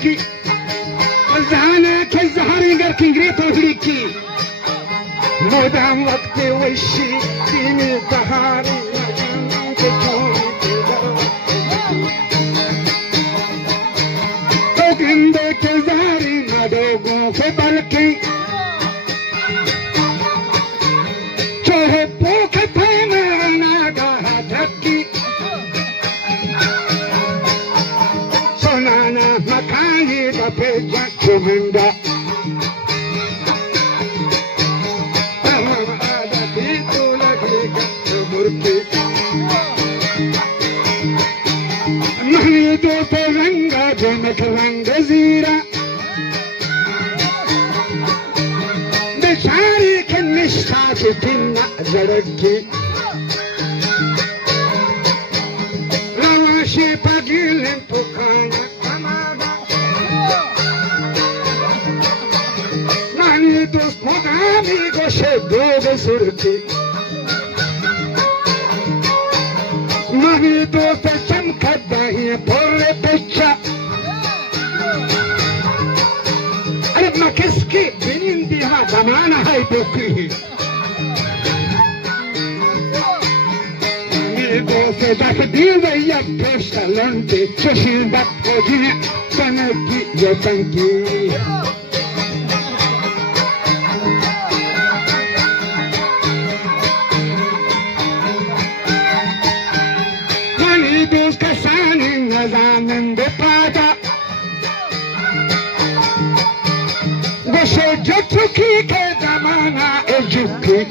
بكي الزهانة كالزهري قركن قريتو فريكي مدام وقتي وشي فيني ظهري توقن ديك زهري ما دوقو في بلكي بوك بينا ناقها تبكي صنعنا مكاني ببيجا كمندا هذا بيتو لديك مركي مهني دوت رنگا جمك رنگ زيرا بشاري كنشتاك تنا زرقي رواشي باقيلن بكانا كمادا ماني دوست مدامي غشدو بسرقي ماني دوست چمكدهي بور بچا أرب ما كسكي بنين ديها زمانا هاي بكري ميدو سدك ديوة يبتش تلندي ششي دك وجي سنكي يتنكي ماني دوس كساني نزانن بپادا جتركي كدمانا الجبكي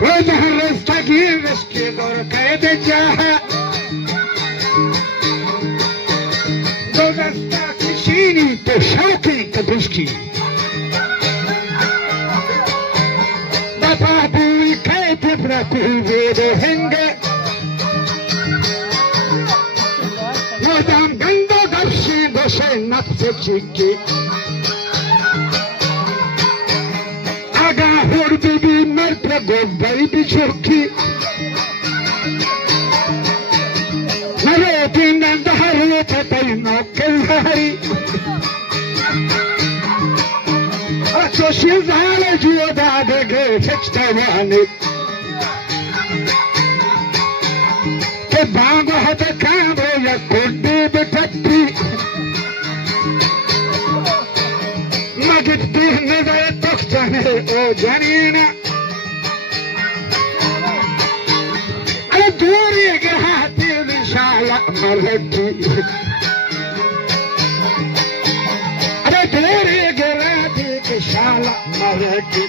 وجه الرزقي رزقي دور كيد جاها دوزستاكي شيني تشوكي تبشكي بابابوي كيف بركو بيدو هنگه ودام گندو درشي بشه نفس چيكي اگا هور بيبي مرد گوبري بچوكي مرو بينن دهرو تتينو كالهري اچو شيزال جو دادگه فكتواني بانگو هت کامرو یا کردی بتپی مگد بیه نزای دکتنه او جنینا انا دوری گهاتی بشالا مرهدی انا دوری گهاتی بشالا مرهدی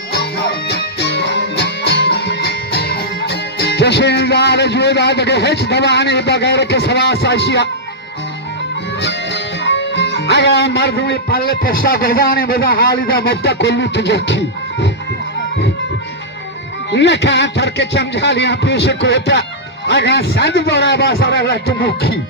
جشن زار جودا دگه هیچ دوانی بغیر کے سوا ساشیا اگر مردمی پل پشتا گزانی بدا حالی دا مبتا کلو تجکی نکان تر کے چمجھالیاں پیش کوتا اگر سند بڑا باسر رہت مکی